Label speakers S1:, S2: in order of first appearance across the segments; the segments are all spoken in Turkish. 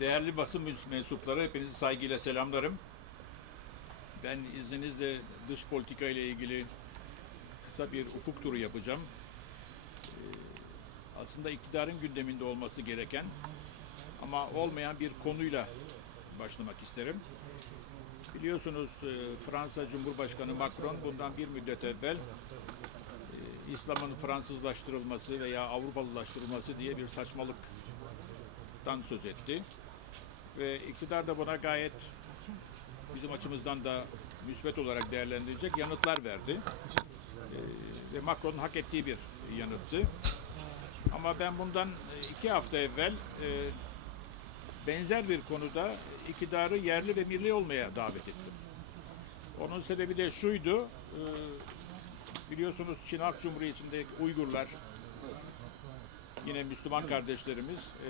S1: Değerli basın mens- mensupları, hepinizi saygıyla selamlarım. Ben izninizle dış politika ile ilgili kısa bir ufuk turu yapacağım. Ee, Aslında iktidarın gündeminde olması gereken ama olmayan bir konuyla başlamak isterim. Biliyorsunuz e, Fransa Cumhurbaşkanı Macron bundan bir müddet evvel e, İslam'ın Fransızlaştırılması veya Avrupalılaştırılması diye bir saçmalıktan söz etti. Ve iktidar da buna gayet bizim açımızdan da müsbet olarak değerlendirecek yanıtlar verdi. Ee, ve Macron'un hak ettiği bir yanıttı. Ama ben bundan iki hafta evvel e, benzer bir konuda iktidarı yerli ve milli olmaya davet ettim. Onun sebebi de şuydu, e, biliyorsunuz Çin Halk Cumhuriyeti'ndeki Uygurlar, yine Müslüman kardeşlerimiz e,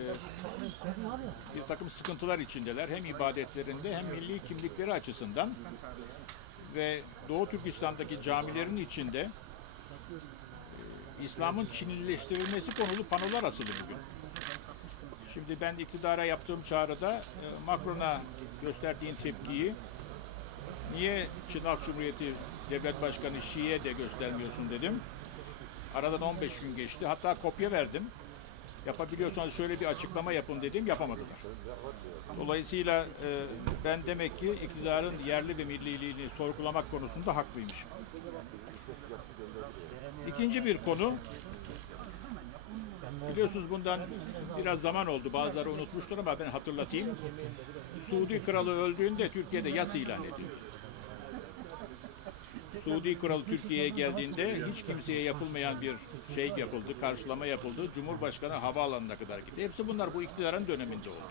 S1: bir takım sıkıntılar içindeler. Hem ibadetlerinde hem milli kimlikleri açısından ve Doğu Türkistan'daki camilerin içinde e, İslam'ın Çinlileştirilmesi konulu panolar asılı bugün. Şimdi ben iktidara yaptığım çağrıda e, Macron'a gösterdiğin tepkiyi niye Çin Halk Cumhuriyeti Devlet Başkanı Şii'ye de göstermiyorsun dedim. Aradan 15 gün geçti. Hatta kopya verdim. Yapabiliyorsanız şöyle bir açıklama yapın dedim. Yapamadılar. Dolayısıyla e, ben demek ki iktidarın yerli ve milliliğini sorgulamak konusunda haklıymışım. İkinci bir konu Biliyorsunuz bundan biraz zaman oldu. Bazıları unutmuştur ama ben hatırlatayım. Suudi kralı öldüğünde Türkiye'de yas ilan edildi. Suudi kralı Türkiye'ye geldiğinde hiç kimseye yapılmayan bir şey yapıldı, karşılama yapıldı. Cumhurbaşkanı havaalanına kadar gitti. Hepsi bunlar bu iktidarın döneminde oldu.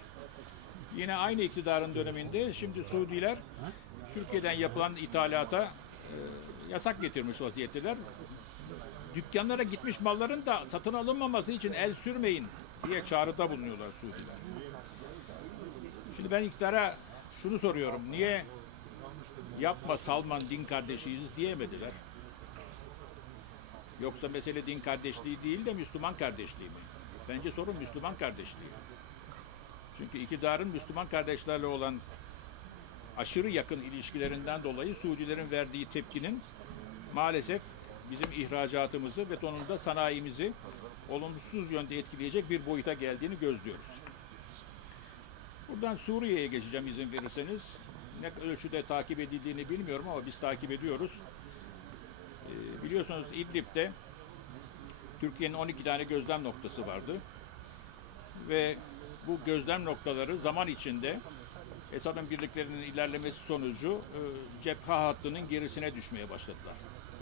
S1: Yine aynı iktidarın döneminde şimdi Suudiler Türkiye'den yapılan ithalata e, yasak getirmiş vaziyetteler dükkanlara gitmiş malların da satın alınmaması için el sürmeyin diye çağrıda bulunuyorlar Suudiler. Şimdi ben iktidara şunu soruyorum. Niye yapma Salman din kardeşiyiz diyemediler? Yoksa mesele din kardeşliği değil de Müslüman kardeşliği mi? Bence sorun Müslüman kardeşliği. Çünkü iktidarın Müslüman kardeşlerle olan aşırı yakın ilişkilerinden dolayı Suudilerin verdiği tepkinin maalesef bizim ihracatımızı ve sonunda sanayimizi olumsuz yönde etkileyecek bir boyuta geldiğini gözlüyoruz. Buradan Suriye'ye geçeceğim izin verirseniz. Ne ölçüde takip edildiğini bilmiyorum ama biz takip ediyoruz. Ee, biliyorsunuz İdlib'de Türkiye'nin 12 tane gözlem noktası vardı. Ve bu gözlem noktaları zaman içinde Esad'ın birliklerinin ilerlemesi sonucu e, hattının gerisine düşmeye başladılar.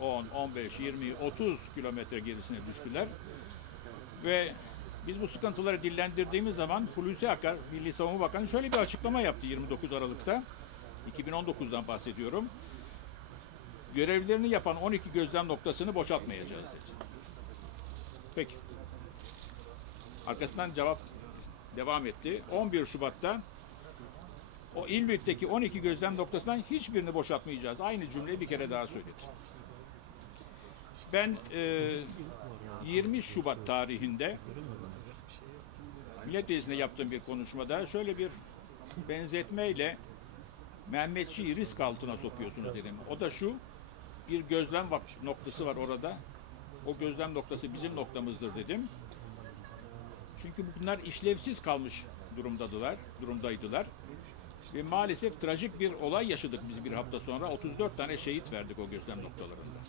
S1: 10, 15, 20, 30 kilometre gerisine düştüler. Ve biz bu sıkıntıları dillendirdiğimiz zaman Hulusi Akar, Milli Savunma Bakanı şöyle bir açıklama yaptı 29 Aralık'ta. 2019'dan bahsediyorum. Görevlerini yapan 12 gözlem noktasını boşaltmayacağız dedi. Peki. Arkasından cevap devam etti. 11 Şubat'ta o İlbit'teki 12 gözlem noktasından hiçbirini boşaltmayacağız. Aynı cümleyi bir kere daha söyledi. Ben e, 20 Şubat tarihinde Millet yaptığım bir konuşmada şöyle bir benzetmeyle Mehmetçiği risk altına sokuyorsunuz dedim. O da şu, bir gözlem noktası var orada. O gözlem noktası bizim noktamızdır dedim. Çünkü bunlar işlevsiz kalmış durumdadılar, durumdaydılar. Ve maalesef trajik bir olay yaşadık biz bir hafta sonra. 34 tane şehit verdik o gözlem noktalarında.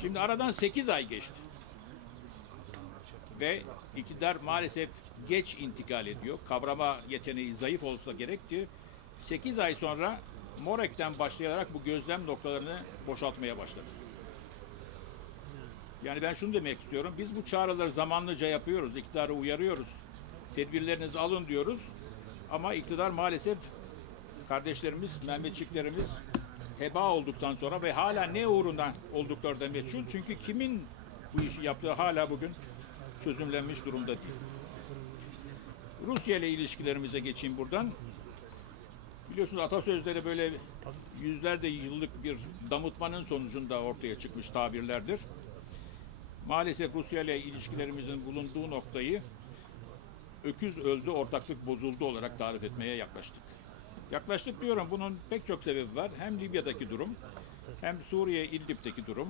S1: Şimdi aradan 8 ay geçti. Ve iktidar maalesef geç intikal ediyor. Kavrama yeteneği zayıf olsa gerekti. 8 ay sonra Morek'ten başlayarak bu gözlem noktalarını boşaltmaya başladı. Yani ben şunu demek istiyorum. Biz bu çağrıları zamanlıca yapıyoruz. İktidarı uyarıyoruz. Tedbirlerinizi alın diyoruz. Ama iktidar maalesef kardeşlerimiz, Mehmetçiklerimiz heba olduktan sonra ve hala ne uğruna oldukları da meçhul. Çünkü kimin bu işi yaptığı hala bugün çözümlenmiş durumda değil. Rusya ile ilişkilerimize geçeyim buradan. Biliyorsunuz atasözleri böyle yüzlerce yıllık bir damıtmanın sonucunda ortaya çıkmış tabirlerdir. Maalesef Rusya ile ilişkilerimizin bulunduğu noktayı öküz öldü, ortaklık bozuldu olarak tarif etmeye yaklaştık. Yaklaştık diyorum. Bunun pek çok sebebi var. Hem Libya'daki durum, hem Suriye İdlib'deki durum,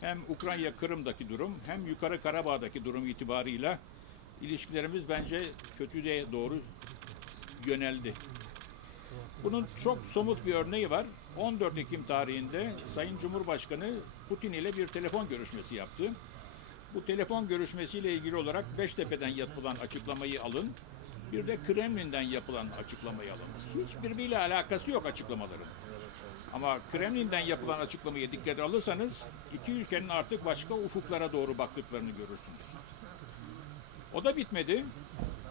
S1: hem Ukrayna Kırım'daki durum, hem Yukarı Karabağ'daki durum itibarıyla ilişkilerimiz bence kötüye doğru yöneldi. Bunun çok somut bir örneği var. 14 Ekim tarihinde Sayın Cumhurbaşkanı Putin ile bir telefon görüşmesi yaptı. Bu telefon görüşmesiyle ilgili olarak Beştepe'den yapılan açıklamayı alın. Bir de Kremlin'den yapılan açıklamayı alın. Hiçbirbiriyle alakası yok açıklamaların. Ama Kremlin'den yapılan açıklamayı dikkate alırsanız iki ülkenin artık başka ufuklara doğru baktıklarını görürsünüz. O da bitmedi.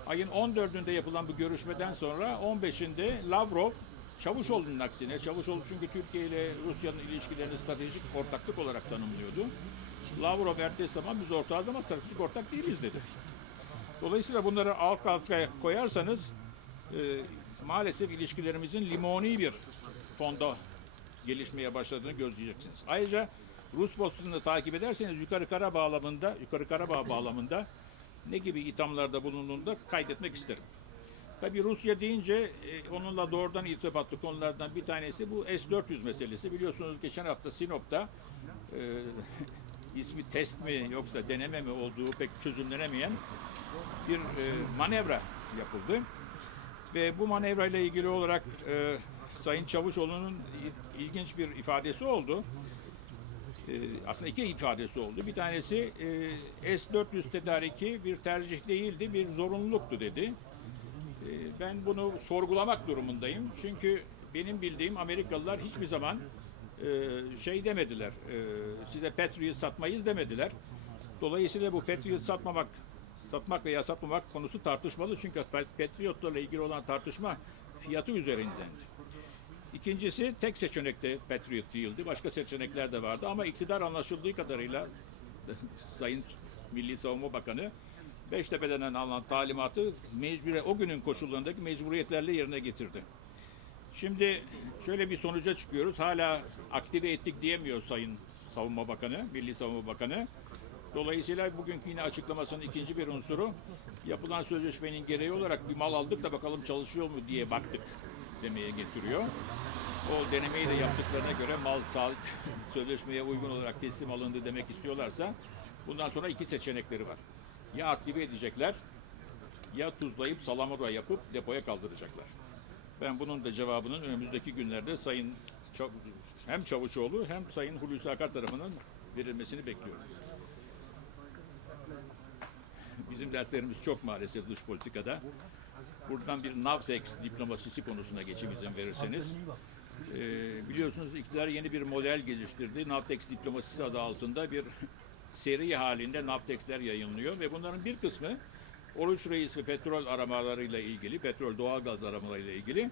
S1: Ayın 14'ünde yapılan bu görüşmeden sonra 15'inde Lavrov Çavuşoğlu'nun aksine, Çavuşoğlu çünkü Türkiye ile Rusya'nın ilişkilerini stratejik ortaklık olarak tanımlıyordu. Lavrov ertesi zaman biz ortağız ama stratejik ortak değiliz dedi. Dolayısıyla bunları alt alta koyarsanız e, maalesef ilişkilerimizin limoni bir fonda gelişmeye başladığını gözleyeceksiniz. Ayrıca Rus pozisyonunu takip ederseniz Yukarı Kara bağlamında, Yukarı Karabağ bağlamında ne gibi ithamlarda bulunduğunu da kaydetmek isterim. Tabii Rusya deyince e, onunla doğrudan irtibatlı konulardan bir tanesi bu S-400 meselesi. Biliyorsunuz geçen hafta Sinop'ta e, ismi test mi yoksa deneme mi olduğu pek çözümlenemeyen bir e, manevra yapıldı. Ve bu manevra ile ilgili olarak e, Sayın Çavuşoğlu'nun il- ilginç bir ifadesi oldu. E, aslında iki ifadesi oldu. Bir tanesi e, S-400 tedariki bir tercih değildi, bir zorunluluktu dedi. E, ben bunu sorgulamak durumundayım. Çünkü benim bildiğim Amerikalılar hiçbir zaman e, şey demediler, e, size Patriot satmayız demediler. Dolayısıyla bu Patriot satmamak, satmak veya satmamak konusu tartışmalı. Çünkü Patriotlarla ilgili olan tartışma fiyatı üzerindendi. İkincisi tek seçenekte Patriot değildi. Başka seçenekler de vardı ama iktidar anlaşıldığı kadarıyla Sayın Milli Savunma Bakanı Beştepe'den alınan talimatı mecbure, o günün koşullarındaki mecburiyetlerle yerine getirdi. Şimdi şöyle bir sonuca çıkıyoruz. Hala aktive ettik diyemiyor Sayın Savunma Bakanı, Milli Savunma Bakanı. Dolayısıyla bugünkü yine açıklamasının ikinci bir unsuru yapılan sözleşmenin gereği olarak bir mal aldık da bakalım çalışıyor mu diye baktık demeye getiriyor. O denemeyi de yaptıklarına göre mal sağ, sözleşmeye uygun olarak teslim alındı demek istiyorlarsa bundan sonra iki seçenekleri var. Ya aktive edecekler ya tuzlayıp salamura yapıp depoya kaldıracaklar. Ben bunun da cevabının önümüzdeki günlerde Sayın Çav- hem Çavuşoğlu hem Sayın Hulusi Akar tarafından verilmesini bekliyorum. Bizim dertlerimiz çok maalesef dış politikada. Buradan bir Navtex diplomasisi konusuna geçeyim izin verirseniz. Ee, biliyorsunuz iktidar yeni bir model geliştirdi. Navtex diplomasisi adı altında bir seri halinde Navtex'ler yayınlıyor ve bunların bir kısmı Oruç Reis ve petrol aramalarıyla ilgili, petrol doğalgaz aramalarıyla ilgili.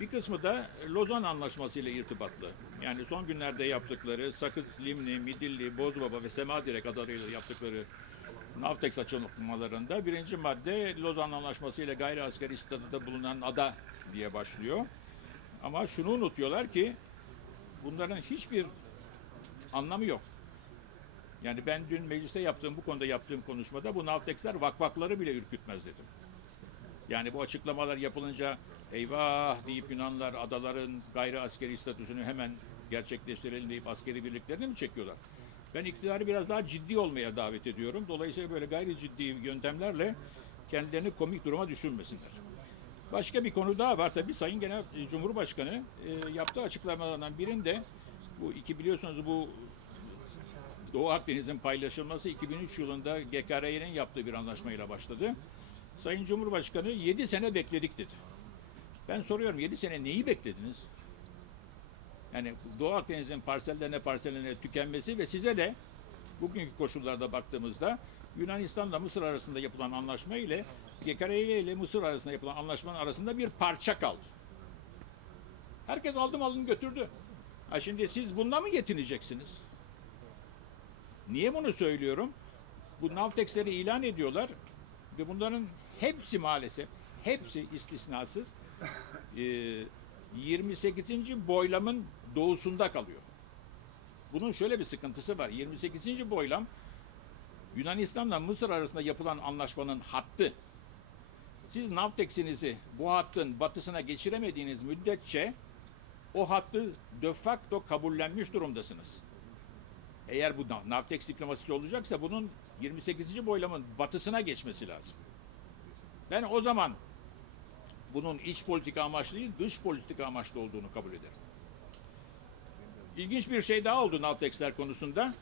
S1: Bir kısmı da Lozan Anlaşması ile irtibatlı. Yani son günlerde yaptıkları Sakız, Limni, Midilli, Bozbaba ve Semadirek adlarıyla yaptıkları Navtex açıklamalarında birinci madde Lozan Anlaşması ile gayri askeri statüde bulunan ada diye başlıyor. Ama şunu unutuyorlar ki bunların hiçbir anlamı yok. Yani ben dün mecliste yaptığım bu konuda yaptığım konuşmada bu Navtex'ler vakvakları bile ürkütmez dedim. Yani bu açıklamalar yapılınca eyvah deyip Yunanlar adaların gayri askeri statüsünü hemen gerçekleştirelim deyip askeri birliklerini mi çekiyorlar? Ben iktidarı biraz daha ciddi olmaya davet ediyorum. Dolayısıyla böyle gayri ciddi yöntemlerle kendilerini komik duruma düşürmesinler. Başka bir konu daha var tabii Sayın Genel Cumhurbaşkanı e, yaptığı açıklamalardan birinde bu iki biliyorsunuz bu Doğu Akdeniz'in paylaşılması 2003 yılında GKR'nin yaptığı bir anlaşmayla başladı. Sayın Cumhurbaşkanı 7 sene bekledik dedi. Ben soruyorum 7 sene neyi beklediniz? Yani Doğu Akdeniz'in parsellerine parsellerine tükenmesi ve size de bugünkü koşullarda baktığımızda Yunanistan'la Mısır arasında yapılan anlaşma ile GKR ile Mısır arasında yapılan anlaşmanın arasında bir parça kaldı. Herkes aldım aldım götürdü. Ha şimdi siz bununla mı yetineceksiniz? Niye bunu söylüyorum? Bu Navtex'leri ilan ediyorlar ve bunların hepsi maalesef, hepsi istisnasız e, 28. boylamın doğusunda kalıyor. Bunun şöyle bir sıkıntısı var. 28. boylam Yunanistan'la Mısır arasında yapılan anlaşmanın hattı. Siz Navtex'inizi bu hattın batısına geçiremediğiniz müddetçe o hattı de facto kabullenmiş durumdasınız. Eğer bu Nav- Navtex diplomasisi olacaksa bunun 28. boylamın batısına geçmesi lazım. Ben o zaman bunun iç politika amaçlı değil, dış politika amaçlı olduğunu kabul ederim. İlginç bir şey daha oldu Navtex'ler konusunda.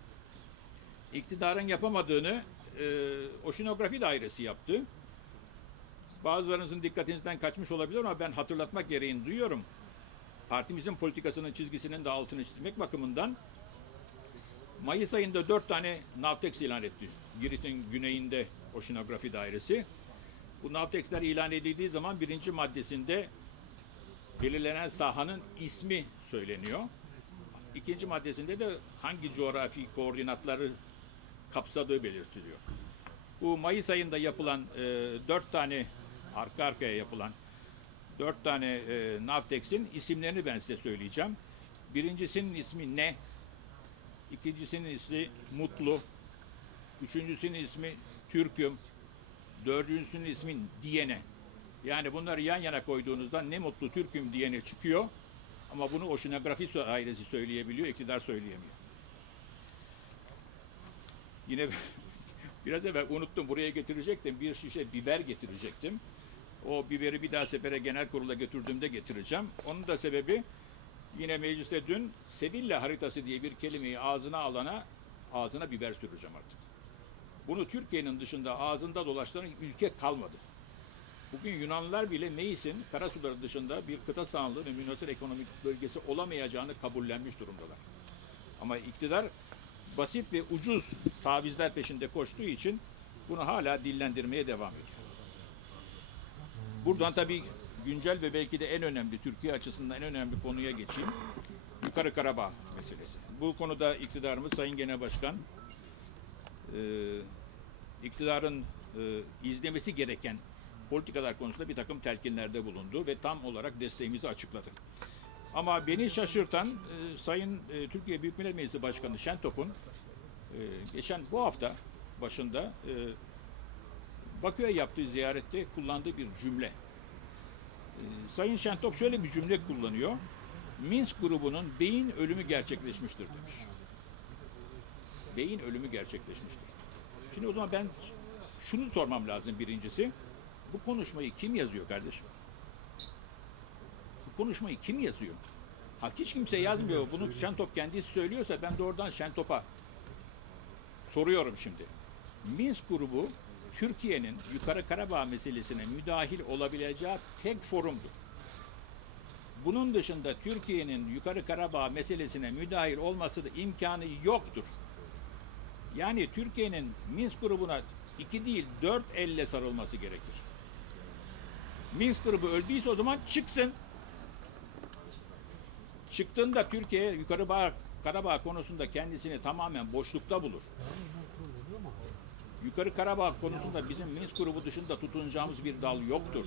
S1: İktidarın yapamadığını e, oşinografi dairesi yaptı. Bazılarınızın dikkatinizden kaçmış olabilir ama ben hatırlatmak gereğini duyuyorum. Partimizin politikasının çizgisinin de altını çizmek bakımından Mayıs ayında dört tane Navtex ilan etti. Girit'in güneyinde oşinografi dairesi. Bu Navtex'ler ilan edildiği zaman birinci maddesinde belirlenen sahanın ismi söyleniyor. İkinci maddesinde de hangi coğrafi koordinatları kapsadığı belirtiliyor. Bu Mayıs ayında yapılan e, dört tane arka arkaya yapılan dört tane e, Navtex'in isimlerini ben size söyleyeceğim. Birincisinin ismi ne? İkincisinin ismi Mutlu. Üçüncüsünün ismi Türküm. Dördüncüsünün ismi Diyene. Yani bunları yan yana koyduğunuzda ne mutlu Türküm diyene çıkıyor. Ama bunu oşinografi ailesi söyleyebiliyor, iktidar söyleyemiyor. Yine biraz evvel unuttum buraya getirecektim. Bir şişe biber getirecektim. O biberi bir daha sefere genel kurula götürdüğümde getireceğim. Onun da sebebi yine mecliste dün Sevilla haritası diye bir kelimeyi ağzına alana ağzına biber süreceğim artık. Bunu Türkiye'nin dışında ağzında dolaştıran ülke kalmadı. Bugün Yunanlılar bile Meis'in karasuları dışında bir kıta sahanlığı ve münhasır ekonomik bölgesi olamayacağını kabullenmiş durumdalar. Ama iktidar basit ve ucuz tavizler peşinde koştuğu için bunu hala dillendirmeye devam ediyor. Buradan tabii güncel ve belki de en önemli, Türkiye açısından en önemli konuya geçeyim. Yukarı Karabağ meselesi. Bu konuda iktidarımız Sayın Genel Başkan e, iktidarın e, izlemesi gereken politikalar konusunda bir takım telkinlerde bulundu ve tam olarak desteğimizi açıkladı. Ama beni şaşırtan e, Sayın e, Türkiye Büyük Millet Meclisi Başkanı Şentop'un e, geçen bu hafta başında e, Bakü'ye yaptığı ziyarette kullandığı bir cümle. E, Sayın Şentop şöyle bir cümle kullanıyor. Minsk grubunun beyin ölümü gerçekleşmiştir demiş. Beyin ölümü gerçekleşmiştir. Şimdi o zaman ben şunu sormam lazım birincisi. Bu konuşmayı kim yazıyor kardeşim? Bu konuşmayı kim yazıyor? Ha hiç kimse yazmıyor. Bunu Şentop kendisi söylüyorsa ben de oradan Şentop'a soruyorum şimdi. Minsk grubu Türkiye'nin Yukarı Karabağ meselesine müdahil olabileceği tek forumdur. Bunun dışında Türkiye'nin Yukarı Karabağ meselesine müdahil olması da imkanı yoktur. Yani Türkiye'nin Minsk grubuna iki değil dört elle sarılması gerekir. Minsk grubu öldüyse o zaman çıksın. Çıktığında Türkiye Yukarı Bağ, Karabağ konusunda kendisini tamamen boşlukta bulur. Yukarı Karabağ konusunda bizim Minsk grubu dışında tutunacağımız bir dal yoktur.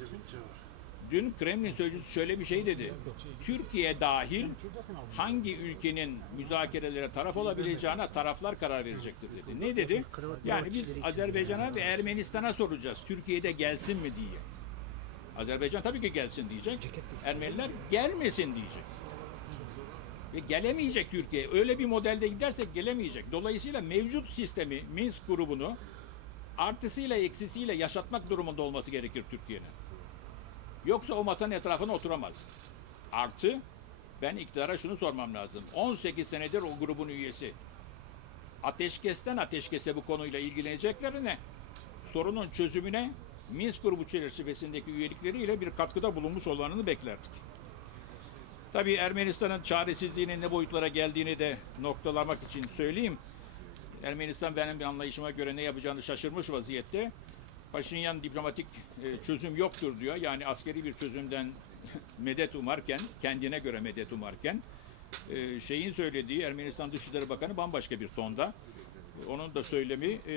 S1: Dün Kremlin sözcüsü şöyle bir şey dedi. Türkiye dahil hangi ülkenin müzakerelere taraf olabileceğine taraflar karar verecektir dedi. Ne dedi? Yani biz Azerbaycan'a ve Ermenistan'a soracağız. Türkiye'de gelsin mi diye. Azerbaycan tabii ki gelsin diyecek. Ermeniler gelmesin diyecek. Ve gelemeyecek Türkiye. Öyle bir modelde gidersek gelemeyecek. Dolayısıyla mevcut sistemi Minsk grubunu artısıyla eksisiyle yaşatmak durumunda olması gerekir Türkiye'nin. Yoksa o masanın etrafına oturamaz. Artı ben iktidara şunu sormam lazım. 18 senedir o grubun üyesi. Ateşkesten ateşkese bu konuyla ilgileneceklerine sorunun çözümüne Minsk grubu çerçevesindeki üyelikleriyle bir katkıda bulunmuş olanını beklerdik. Tabii Ermenistan'ın çaresizliğinin ne boyutlara geldiğini de noktalamak için söyleyeyim. Ermenistan benim bir anlayışıma göre ne yapacağını şaşırmış vaziyette. Paşinyan diplomatik e, çözüm yoktur diyor. Yani askeri bir çözümden medet umarken, kendine göre medet umarken e, şeyin söylediği Ermenistan Dışişleri Bakanı bambaşka bir tonda. Onun da söylemi e,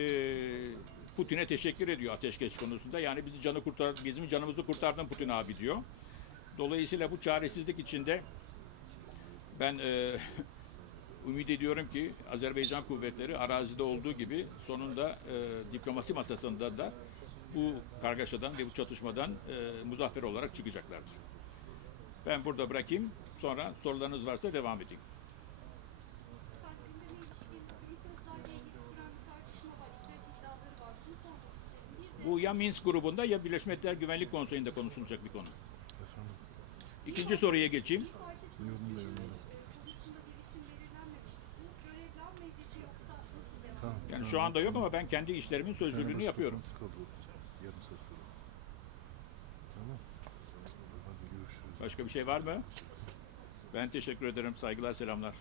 S1: Putin'e teşekkür ediyor ateşkes konusunda. Yani bizi canı kurtar, bizim canımızı kurtardın Putin abi diyor. Dolayısıyla bu çaresizlik içinde ben e, ümit ediyorum ki Azerbaycan kuvvetleri arazide olduğu gibi sonunda e, diplomasi masasında da bu kargaşadan ve bu çatışmadan e, muzaffer olarak çıkacaklardır. Ben burada bırakayım. Sonra sorularınız varsa devam edeyim. Bu ya Minsk grubunda ya Birleşmiş Milletler Güvenlik Konseyi'nde konuşulacak bir konu.
S2: Efendim,
S1: İkinci soruya geçeyim. Yani şu anda yok ama ben kendi işlerimin sözcülüğünü yapıyorum. Başka bir şey var mı? Ben teşekkür ederim. Saygılar, selamlar.